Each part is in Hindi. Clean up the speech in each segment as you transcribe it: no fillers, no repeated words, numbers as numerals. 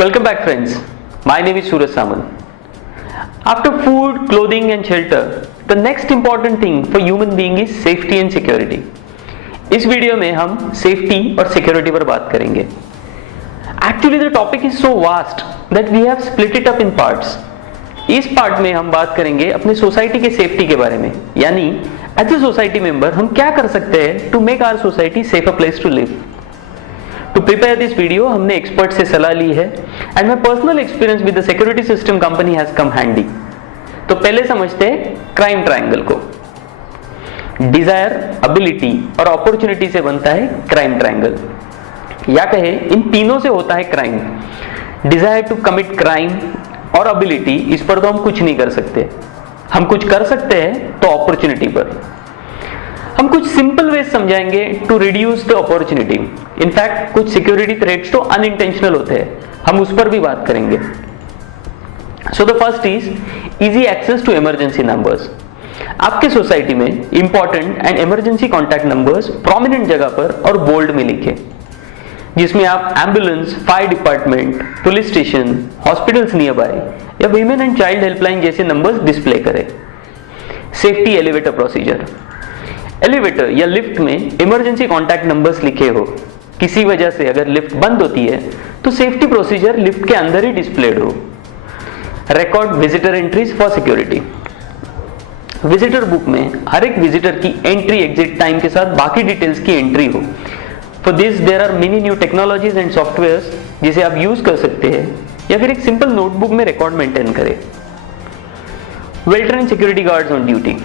Welcome back friends, my name is Suraj Samant. After food, clothing and shelter, the next important thing for human being is safety and security. इस वीडियो में हम सेफ्टी और सिक्योरिटी पर बात करेंगे. Actually the topic is so vast that we have split it up in parts. इस पार्ट में हम बात करेंगे अपने सोसाइटी के सेफ्टी के बारे में, यानी एज ए सोसाइटी मेंबर हम क्या कर सकते हैं to make our society safer place to live. To prepare this video हमने एक्सपर्ट से सलाह ली है and my personal experience with the security system company has come handy. तो पहले समझते हैं क्राइम ट्रायंगल को. डिजायर, एबिलिटी और अपॉर्चुनिटी से बनता है क्राइम ट्रायंगल, या कहे इन तीनों से होता है crime. Desire to commit crime और एबिलिटी, इस पर तो हम कुछ नहीं कर सकते. हम कुछ कर सकते हैं तो अपॉर्चुनिटी पर. हम कुछ सिंपल वेज समझाएंगे to reduce the opportunity. In fact कुछ सिक्योरिटी थ्रेट्स तो अनइंटेंशनल होते हैं, हम उस पर भी बात करेंगे. So the first is easy access to emergency numbers. आपके सोसाइटी में important and emergency contact numbers prominent जगह पर और बोल्ड में लिखे, जिसमें आप ambulance, fire department, police station, hospitals nearby या वीमेन एंड चाइल्ड हेल्पलाइन जैसे नंबर्स डिस्प्ले करें. Safety elevator procedure. एलिवेटर या लिफ्ट में इमरजेंसी कॉन्टैक्ट नंबर्स लिखे हो. किसी वजह से अगर लिफ्ट बंद होती है तो सेफ्टी प्रोसीजर लिफ्ट के अंदर ही डिस्प्लेड हो. Record visitor entries for security. Visitor book में हर एक विजिटर की एंट्री एग्जिट टाइम के साथ बाकी डिटेल्स की एंट्री हो. For this there are many new technologies and softwares जिसे आप यूज कर सकते हैं, या फिर एक सिंपल नोटबुक में रिकॉर्ड मेंटेन करें. Well train security guards on duty.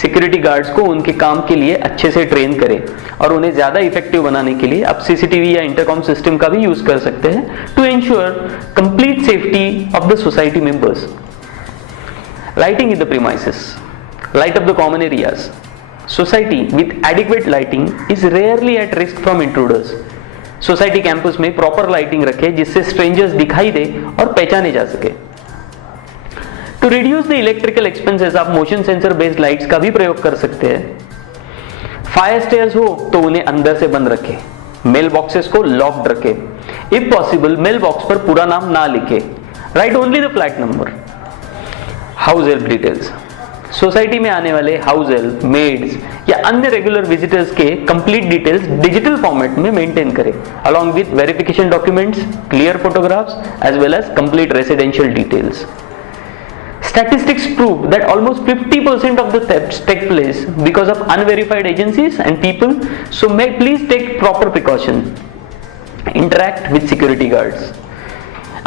Security guards को उनके काम के लिए अच्छे से ट्रेन करें और उन्हें ज्यादा इफेक्टिव बनाने के लिए आप सीसीटीवी या इंटरकॉम सिस्टम का भी यूज कर सकते हैं to ensure complete safety of the society members. Lighting in the premises. Light up the common areas. Society with adequate lighting is rarely at risk from intruders. Society campus में प्रॉपर लाइटिंग रखें जिससे स्ट्रेंजर्स दिखाई दे और पहचाने जा सके. To reduce the electrical expenses आप मोशन सेंसर बेस्ड लाइट्स का भी प्रयोग कर सकते हैं. फायर स्टेयर्स हो तो उन्हें अंदर से बंद रखें. मेल बॉक्सेस को लॉक्ड रखें. इफ पॉसिबल मेल बॉक्स पर पूरा नाम ना लिखे, write only the flat number. House help details. Society में आने वाले हाउस हेल्प, मेड्स या अन्य रेगुलर विजिटर्स के कंप्लीट डिटेल्स डिजिटल फॉर्मेट में मेंटेन करें along with verification documents, clear photographs as well as complete residential details. Statistics prove that almost 50% of the thefts take place because of unverified agencies and people, so please take proper precaution. Interact with security guards.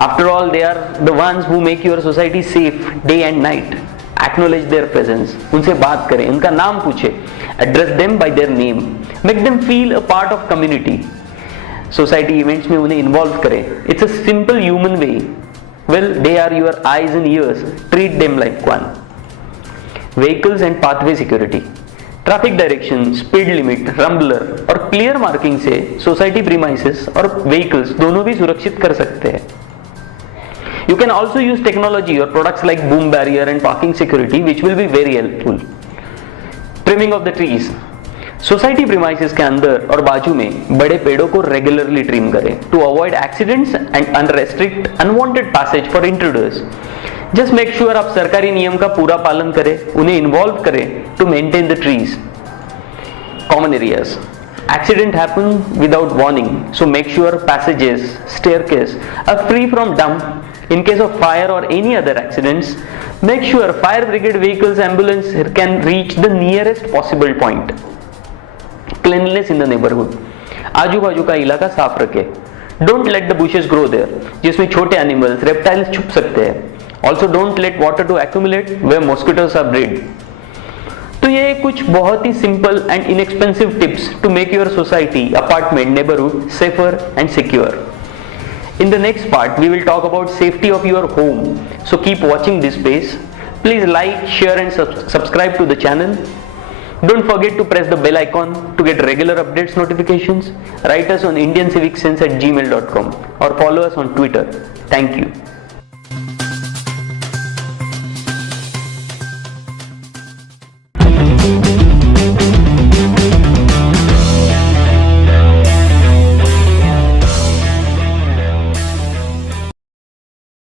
After all, they are the ones who make your society safe day and night. Acknowledge their presence. उनसे बात करें, उनका नाम पूछे, address them by their name, make them feel a part of community. Society events में उन्हें involve करें. It's a simple human way. Well, they are your eyes and ears. Treat them like one. Vehicles and pathway security. Traffic direction, speed limit, rumbler और clear marking से society premises और vehicles दोनों भी सुरक्षित कर सकते हैं. You can also use technology or products like boom barrier and parking security, which will be very helpful. Trimming of the trees. Society premises के अंदर और बाजू में बड़े पेड़ों को रेगुलरली ट्रिम करें to avoid accidents and unrestrict unwanted passage for intruders. Just make sure आप सरकारी नियम का पूरा पालन करें, उन्हें इन्वॉल्व करें to maintain the trees. Common areas. Accident happen without warning, so make sure passages, staircase are free from dump. In case of fire or any other accidents, make sure fire brigade vehicles, ambulance can reach the nearest possible point. Cleanliness in the neighborhood. आजू बाजू का इलाका साफ रखें. Don't let the bushes grow there, जिसमें छोटे एनिमल्स, रेप्टाइल्स छुप सकते हैं. Also don't let water to accumulate where mosquitoes are bred. तो ये कुछ बहुत ही simple and inexpensive tips to make your society, apartment, neighbourhood safer and secure. In the next part, we will talk about safety of your home. So keep watching this space. Please like, share and subscribe to the channel. Don't forget to press the bell icon to get regular updates notifications. Write us on indiancivicsense@gmail.com or follow us on Twitter. Thank you.